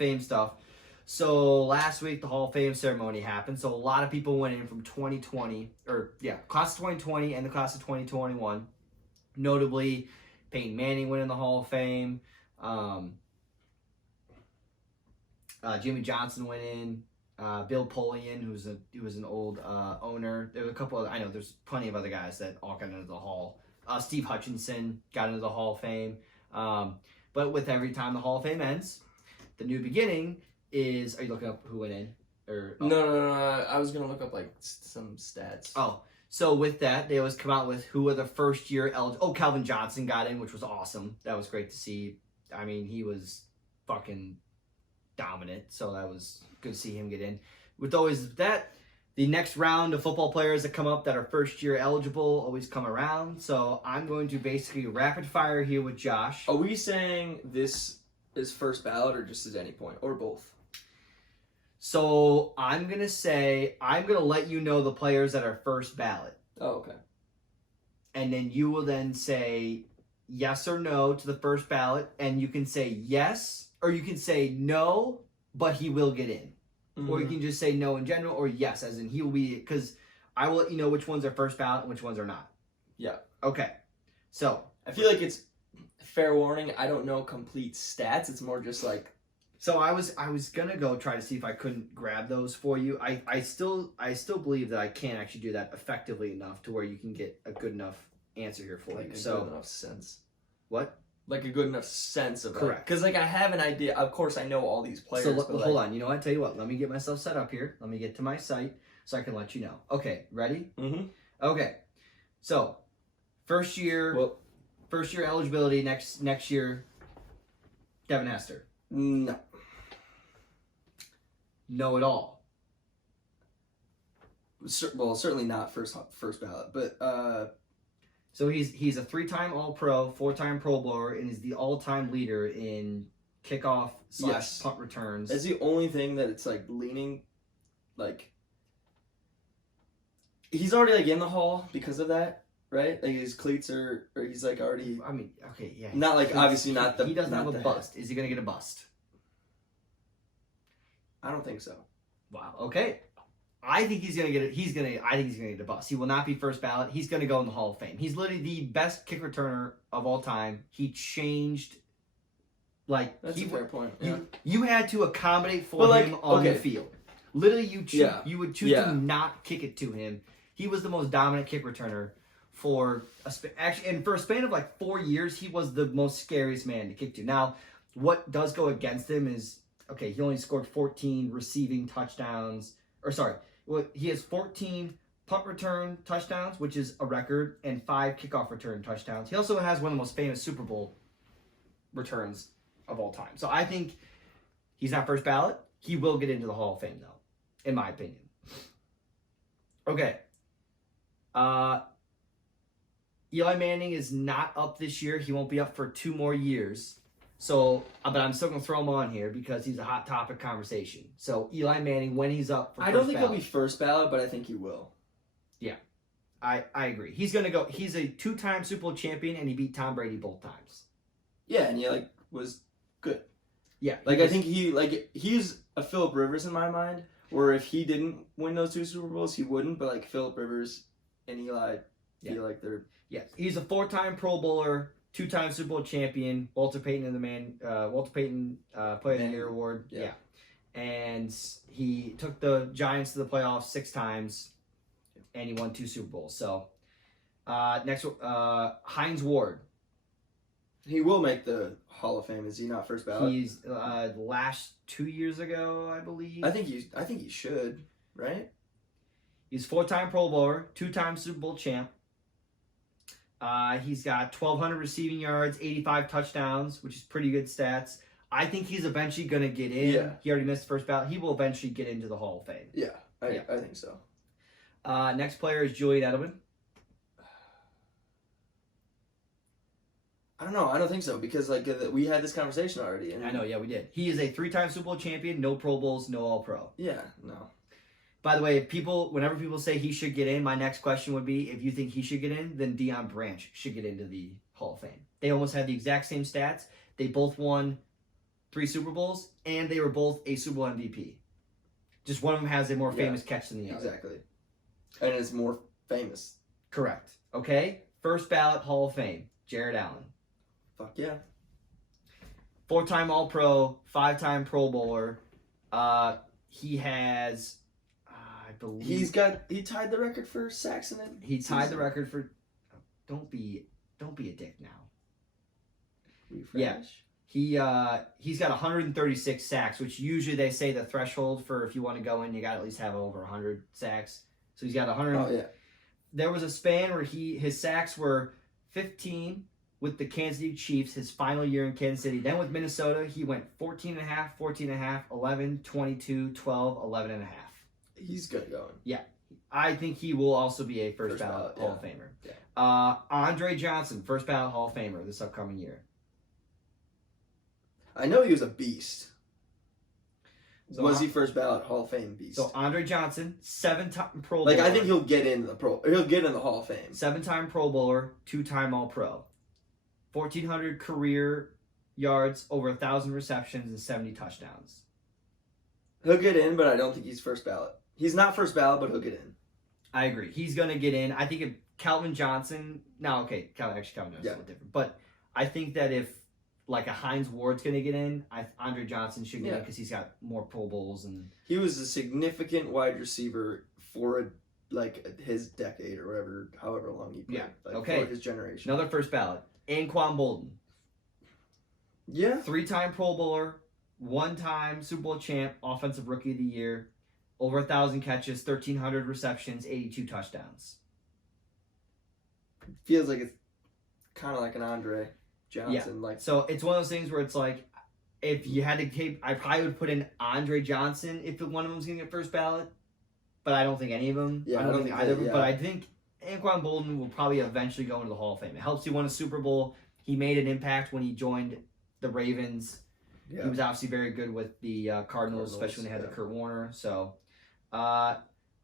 Fame stuff. So last week the Hall of Fame ceremony happened. So a lot of people went in from 2020, class of 2020 and the class of 2021. Notably, Peyton Manning went in the Hall of Fame. Jimmy Johnson went in. Bill Polian, who was an old owner. There were a couple I know there's plenty of other guys that all got into the Hall. Steve Hutchinson got into the Hall of Fame. But with every time the Hall of Fame ends, the new beginning is. Are you looking up who went in? No. I was gonna look up like some stats. Oh, so with that, they always come out with who are the first year eligible. Oh, Calvin Johnson got in, which was awesome. That was great to see. I mean, he was fucking dominant, so that was good to see him get in. With always that, the next round of football players that come up that are first year eligible always come around. So I'm going to basically rapid fire here with Josh. Are we saying this is first ballot or just at any point or both? So I'm gonna let you know the players that are first ballot. Oh, okay. And then you will then say yes or no to the first ballot, and you can say yes or you can say no, but he will get in. Mm-hmm. Or you can just say no in general, or yes, as in he will be, because I will let you know which ones are first ballot and which ones are not. Yeah. Okay. So I feel like it's fair warning. I don't know complete stats. It's more just like. So I was gonna go try to see if I couldn't grab those for you. I still believe that I can't actually do that effectively enough to where you can get a good enough answer here for you. So good enough sense. What? Like a good enough sense of correct. Because like I have an idea. Of course, I know all these players. So hold on. You know what? I tell you what. Let me get myself set up here. Let me get to my site so I can let you know. Okay, ready? Mm-hmm. Okay. So first year eligibility next year. Devin Hester. No. No at all. Well, certainly not first ballot, but so he's a 3-time All-Pro, 4-time Pro Bowler, and is the all-time leader in kickoff / punt returns. That's the only thing that it's like leaning, like he's already like in the Hall because of that, right? Like his cleats or he's like already. I mean, okay, yeah. Not like obviously not the. He doesn't have a bust. Head. Is he gonna get a bust? I don't think so. Wow. Okay. I think he's gonna get it. I think he's gonna get a bust. He will not be first ballot. He's gonna go in the Hall of Fame. He's literally the best kick returner of all time. He changed. Like that's a fair point. Yeah. You had to accommodate for him on the field. Literally, you would choose to not kick it to him. He was the most dominant kick returner for and for a span of like 4 years, he was the most scariest man to kick to. Now, what does go against him is. Okay, he only scored 14 receiving touchdowns. He has 14 punt return touchdowns, which is a record, and 5 kickoff return touchdowns. He also has one of the most famous Super Bowl returns of all time. So I think he's not first ballot. He will get into the Hall of Fame, though, in my opinion. Okay. Eli Manning is not up this year. He won't be up for 2 more years. So, but I'm still going to throw him on here because he's a hot topic conversation. So, Eli Manning, when he's up for I don't think he'll be first ballot, but I think he will. Yeah, I agree. He's going to go. He's a 2-time Super Bowl champion, and he beat Tom Brady both times. Yeah, and he was good. Yeah. I think he's a Phillip Rivers in my mind, where if he didn't win those 2 Super Bowls, he wouldn't. But like Phillip Rivers and Eli, feel like they're... Yes, he's a 4-time Pro Bowler, 2-time Super Bowl champion. Walter Payton Player of the Year award. Yeah. And he took the Giants to the playoffs 6 times, and he won 2 Super Bowls. So next, Hines Ward. He will make the Hall of Fame. Is he not first ballot? He's last 2 years ago, I believe. I think he should, right? He's 4-time Pro Bowler, 2-time Super Bowl champ. He's got 1,200 receiving yards, 85 touchdowns, which is pretty good stats. I think he's eventually going to get in. Yeah. He already missed the first ballot. He will eventually get into the Hall of Fame. Yeah, I think so. Next player is Julian Edelman. I don't know. I don't think so because we had this conversation already. I know. Yeah, we did. He is a 3-time Super Bowl champion. No Pro Bowls. No All Pro. Yeah. No. By the way, whenever people say he should get in, my next question would be, if you think he should get in, then Deion Branch should get into the Hall of Fame. They almost had the exact same stats. They both won 3 Super Bowls, and they were both a Super Bowl MVP. Just one of them has a more famous catch than the other. Exactly. And it's more famous. Correct. Okay? First ballot Hall of Fame, Jared Allen. Fuck yeah. 4-time All-Pro, 5-time Pro Bowler. He has, I believe... He tied the record for sacks in it. He tied the record for... Don't be a dick now. Refresh. Yeah. He's got 136 sacks, which usually they say the threshold for if you want to go in, you got to at least have over 100 sacks. So he's got 100. Oh, yeah. There was a span where his sacks were 15 with the Kansas City Chiefs, his final year in Kansas City. Then with Minnesota, he went 14.5, 14.5, 11, 22, 12, 11.5. He's good going. Yeah. I think he will also be a first ballot Hall of Famer. Yeah. Andre Johnson, first ballot Hall of Famer this upcoming year. I know he was a beast. So was he first ballot Hall of Fame beast? So Andre Johnson, 7-time Pro Bowler. Bowler. I think he'll get in the Hall of Fame. 7-time Pro Bowler, 2-time All Pro. 1,400 career yards, over 1,000 receptions, and 70 touchdowns. He'll get in, but I don't think he's first ballot. He's not first ballot, but he'll get in. I agree. He's going to get in. I think if Calvin Johnson... No, okay. Calvin Johnson's a little different. But I think that if like a Hines Ward's going to get in, Andre Johnson should get in because he's got more Pro Bowls. And he was a significant wide receiver for his decade or whatever, however long he played. Okay. For his generation. Another first ballot. Anquan Bolden. Yeah. 3-time Pro Bowler, 1-time Super Bowl champ, Offensive Rookie of the Year, over 1,000 catches, 1,300 receptions, 82 touchdowns. Feels like it's kind of like an Andre Johnson. Yeah. So it's one of those things where it's like, if you had to take, I probably would put in Andre Johnson if one of them's going to get first ballot, but I don't think any of them. Yeah, I don't think either of them. But I think Anquan Bolden will probably eventually go into the Hall of Fame. It helps he won a Super Bowl. He made an impact when he joined the Ravens. Yeah. He was obviously very good with the Cardinals, especially when they had the Kurt Warner. So,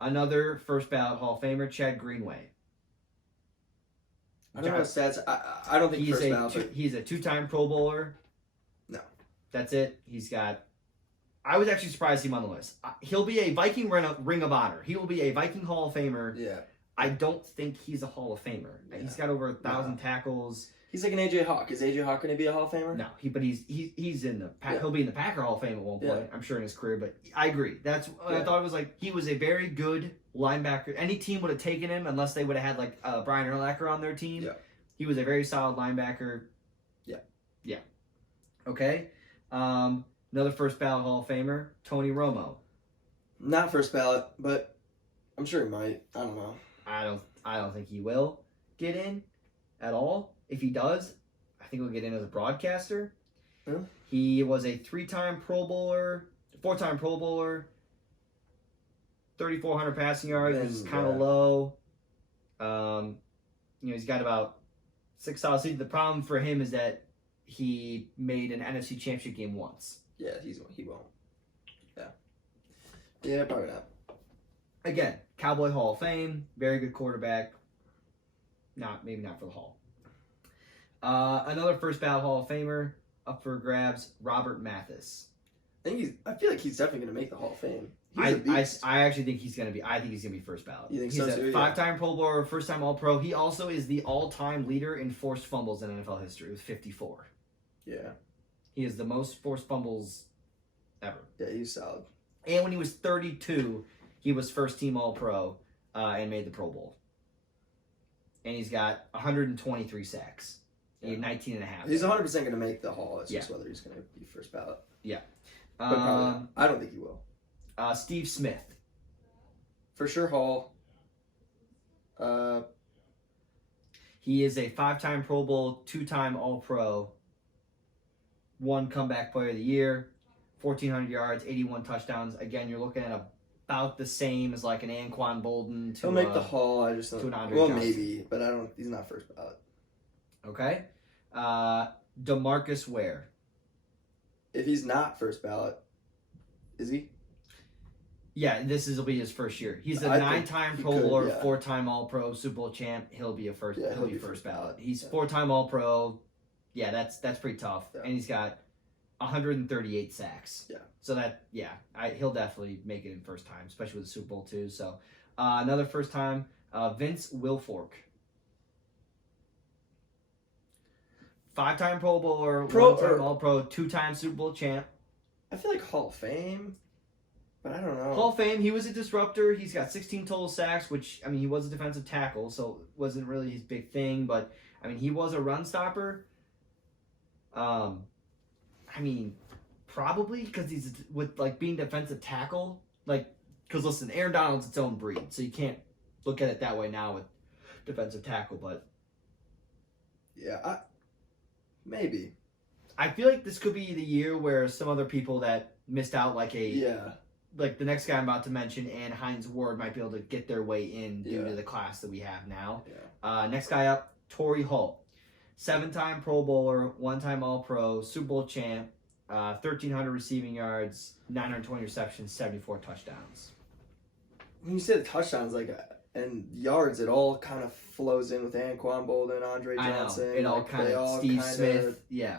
another first ballot Hall of Famer, Chad Greenway. I don't know stats. I don't think he's first ballot. He's a 2-time Pro Bowler. No. That's it. He's got... I was actually surprised him on the list. He'll be a Viking Ring of Honor. He will be a Viking Hall of Famer. Yeah. I don't think he's a Hall of Famer. Yeah. He's got over 1,000 tackles. He's like an AJ Hawk. Is AJ Hawk going to be a Hall of Famer? No, but he's in the he'll be in the Packer Hall of Fame at one point. I'm sure in his career. But I agree. That's I thought it was like he was a very good linebacker. Any team would have taken him unless they would have had like Brian Urlacher on their team. Yeah. He was a very solid linebacker. Yeah. Yeah. Okay. Another first ballot Hall of Famer, Tony Romo. Not first ballot, but I'm sure he might. I don't know. I don't think he will get in at all. If he does, I think he'll get in as a broadcaster. Yeah. He was a 3-time Pro Bowler, 4-time Pro Bowler, 3,400 passing yards, which is kind of low. He's got about 6,000. The problem for him is that he made an NFC Championship game once. Yeah, he won't. Yeah. Yeah, probably not. Again, Cowboy Hall of Fame, very good quarterback. Maybe not for the Hall. Another first ballot Hall of Famer up for grabs, Robert Mathis. I feel like he's definitely going to make the Hall of Fame. I actually think he's going to be. I think he's going to be first ballot. You think he's so too? He's a 5-time Pro Bowler, first-time All-Pro. He also is the all-time leader in forced fumbles in NFL history with 54. Yeah. He is the most forced fumbles ever. Yeah, he's solid. And when he was 32, he was first-team All-Pro and made the Pro Bowl. And he's got 123 sacks. He had 19 and a half. He's 100% going to make the Hall. It's just whether he's going to be first ballot. Yeah. But probably not. I don't think he will. Steve Smith. For sure Hall. He is a 5-time Pro Bowl, 2-time All-Pro, 1 comeback player of the year, 1,400 yards, 81 touchdowns. Again, you're looking at about the same as like an Anquan Bolden. He'll make the Hall. I just don't. To an Andre Johnson. Maybe, but I don't. He's not first ballot. Okay. DeMarcus Ware. If he's not first ballot, is he? Yeah, will be his first year. He's a 9-time Pro Bowler, 4-time All-Pro, Super Bowl champ. He'll be first ballot. He's 4-time All-Pro. Yeah, that's pretty tough. Yeah. And he's got 138 sacks. Yeah. So he'll definitely make it in first time, especially with the Super Bowl too. So another first time, Vince Wilfork. 5-time Pro Bowler, 1-time All-Pro, 2-time Super Bowl champ. I feel like Hall of Fame, but I don't know. Hall of Fame, he was a disruptor. He's got 16 total sacks, which, I mean, he was a defensive tackle, so it wasn't really his big thing, but, I mean, he was a run stopper. I mean, probably because he's with, like, being defensive tackle, like, because, listen, Aaron Donald's its own breed, so you can't look at it that way now with defensive tackle, but... Yeah, maybe. I feel like this could be the year where some other people that missed out, like the next guy I'm about to mention, and Hines Ward, might be able to get their way in due to the class that we have now. Yeah. Next guy up, Torrey Holt. 7-time Pro Bowler, 1-time All-Pro, Super Bowl champ, 1,300 receiving yards, 920 receptions, 74 touchdowns. When you say the touchdowns, and yards, it all kind of flows in with Anquan Bolden, Andre Johnson. I know. It all kind of, Steve Smith. Yeah.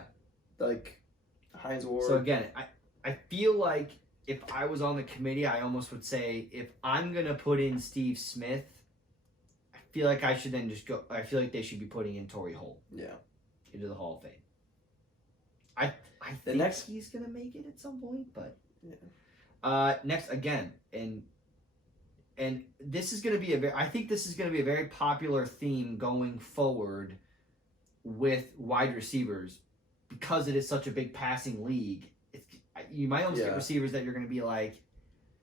Like, Hines Ward. So, again, I feel like if I was on the committee, I almost would say, if I'm going to put in Steve Smith, I feel like I should then just go. I feel like they should be putting in Torrey Holt. Yeah. Into the Hall of Fame. I think he's going to make it at some point, but. Yeah. Next, again, and this is going to be I think this is going to be a very popular theme going forward with wide receivers because it is such a big passing league. You might almost get receivers that you're going to be like,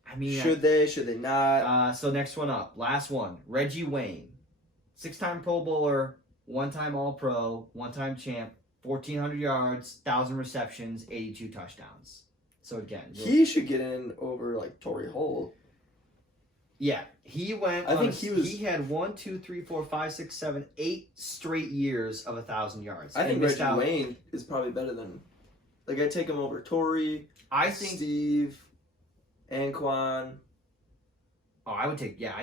I mean... Should they not? So next one up. Last one. Reggie Wayne. 6-time Pro Bowler, 1-time All-Pro, 1-time champ, 1,400 yards, 1,000 receptions, 82 touchdowns. So again... He should get in over, like, Torrey Holt. Yeah, he went. I think he had 1, 2, 3, 4, 5, 6, 7, 8 straight years of 1,000 yards. I think Reggie Wayne is probably better than. Like, I take him over Torrey. I think Steve, Anquan. Oh, I'd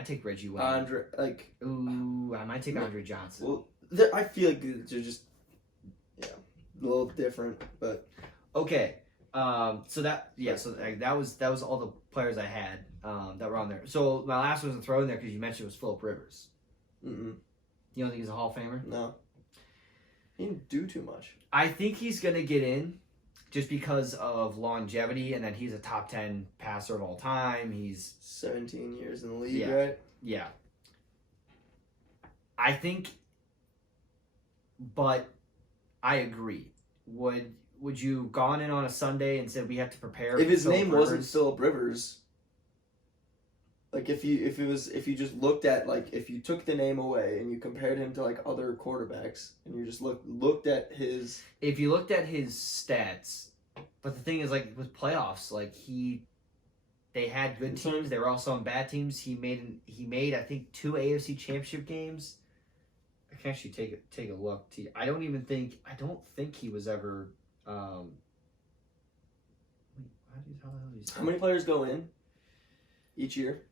take Reggie Wayne. Andre, I might take Andre Johnson. Well, I feel like they're just, a little different, but okay. So that was all the players I had that were on there. So my last one was to throw in there because you mentioned it was Phillip Rivers. Mm-mm. You don't think he's a Hall of Famer? No. He didn't do too much. I think he's gonna get in just because of longevity and that he's a top 10 passer of all time. He's 17 years in the league, right? Yeah. I think, but I agree. Would you gone in on a Sunday and said we have to prepare? If his name wasn't Phillip Rivers, like if you just looked at, like, if you took the name away and you compared him to, like, other quarterbacks and you just looked at his. If you looked at his stats, but the thing is, like, with playoffs, like they had good teams. They were also on bad teams. He made I think 2 AFC Championship games. I can actually take a look. I don't think he was ever. How many players go in each year?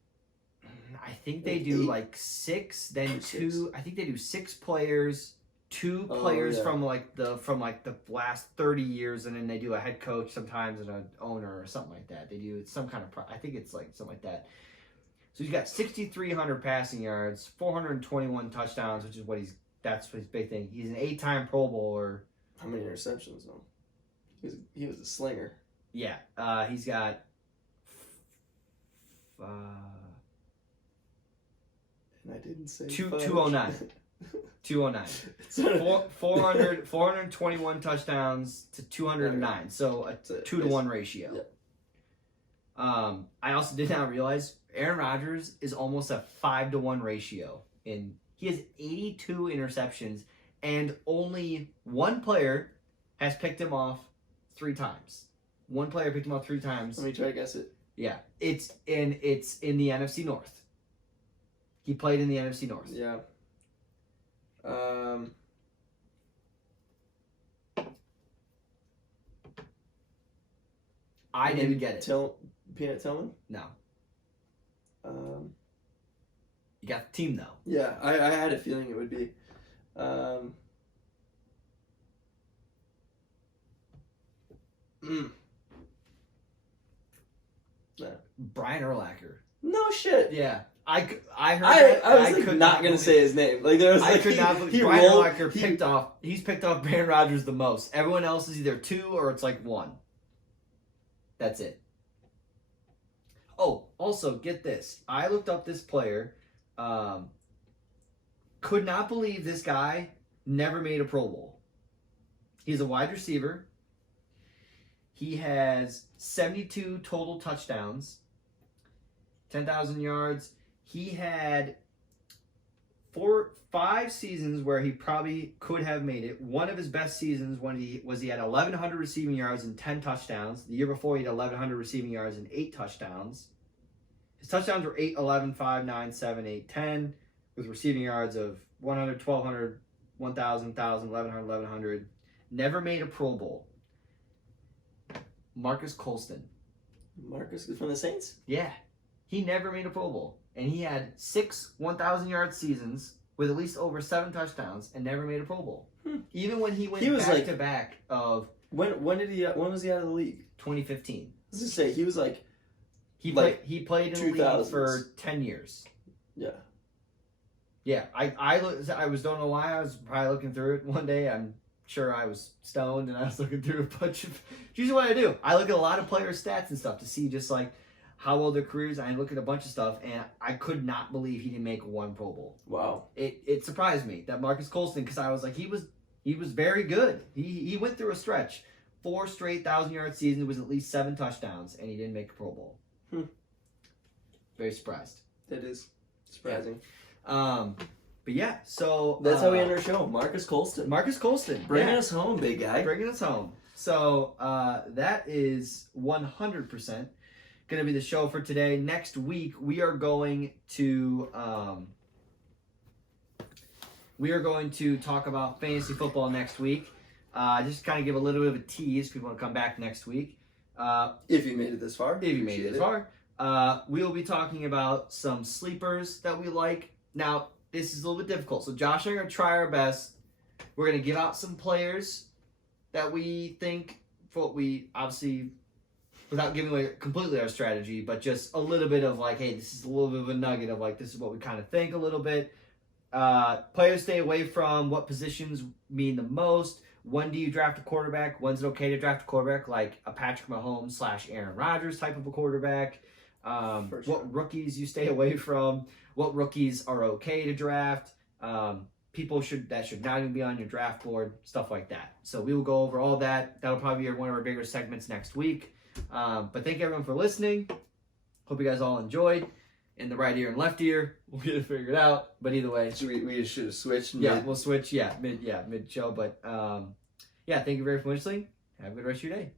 I think they do 8? Like 6, then 2. I think they do 6 players, 2 players from the last 30 years, and then they do a head coach sometimes and an owner or something like that. They do some kind of I think it's like something like that. So he's got 6,300 passing yards, 421 touchdowns, which is that's his big thing. He's an 8-time Pro Bowler. How many interceptions though? He was a slinger. Yeah, he's got. And I didn't say 209. 209. 421 touchdowns to 209. So a 2-to-1 ratio. Yep. I also did not realize Aaron Rodgers is almost a 5-to-1 ratio. He has 82 interceptions, and only one player has picked him off 3 times. One player picked him off 3 times. Let me try to guess it. Yeah, it's in the NFC North. He played in the NFC North. Yeah. I didn't get it. Peanut Tillman? No. You got the team though. Yeah, I had a feeling it would be. Yeah. Brian Urlacher. No shit. Yeah. I heard I was like, not gonna say his name. Like there was like Brian Urlacher picked off. He's picked off Brandon Rodgers the most. Everyone else is either 2 or it's like 1. That's it. Oh, also get this. I looked up this player. Could not believe this guy never made a Pro Bowl. He's a wide receiver. He has 72 total touchdowns, 10,000 yards. He had 5 seasons where he probably could have made it. One of his best seasons when he had 1,100 receiving yards and 10 touchdowns. The year before he had 1,100 receiving yards and 8 touchdowns. His touchdowns were 8, 11, 5, 9, 7, 8, 10, with receiving yards of 100, 1,200, 1,000, 1,000, 1,100, 1,100. Never made a Pro Bowl. Marcus Colston. Marcus from the Saints? Yeah. He never made a Pro Bowl. And he had 6 1,000-yard seasons with at least over 7 touchdowns and never made a Pro Bowl. Even when he went back-to-back of... When was he out of the league? 2015. I was going to say, he was like... He played in the league for 10 years. Yeah. Yeah. I don't know why. I was probably looking through it one day. I'm sure I was stoned and I was looking through a bunch of... It's usually what I do. I look at a lot of player stats and stuff to see just like how well their careers. I look at a bunch of stuff and I could not believe he didn't make 1 Pro Bowl. Wow. It surprised me that Marcus Colston, because I was like, he was very good. He went through a stretch. 4 straight 1,000-yard seasons with at least 7 touchdowns and he didn't make a Pro Bowl. Very surprised. That is surprising. Yeah. But yeah, so that's how we end our show. Marcus Colston. Bringing us home, big guy. Bringing us home. So that is 100% going to be the show for today. Next week we are going to talk about fantasy football next week. Just kind of give a little bit of a tease. People want to come back next week. If you made it this far. We will be talking about some sleepers that we like. Now, this is a little bit difficult. So Josh and I are going to try our best. We're going to give out some players that we think, obviously, without giving away completely our strategy, but just a little bit of like, hey, this is a little bit of a nugget of like, this is what we kind of think a little bit. Players stay away from, what positions mean the most. When do you draft a quarterback? When's it okay to draft a quarterback? Like a Patrick Mahomes / Aaron Rodgers type of a quarterback. Sure. What rookies you stay away from. What rookies are okay to draft. People that should not even be on your draft board. Stuff like that. So we will go over all that. That'll probably be one of our bigger segments next week. But thank you everyone for listening. Hope you guys all enjoyed. In the right ear and left ear. We'll get it figured out. But either way. So we should have switched. We'll switch. Mid show. But thank you very much for listening. Have a good rest of your day.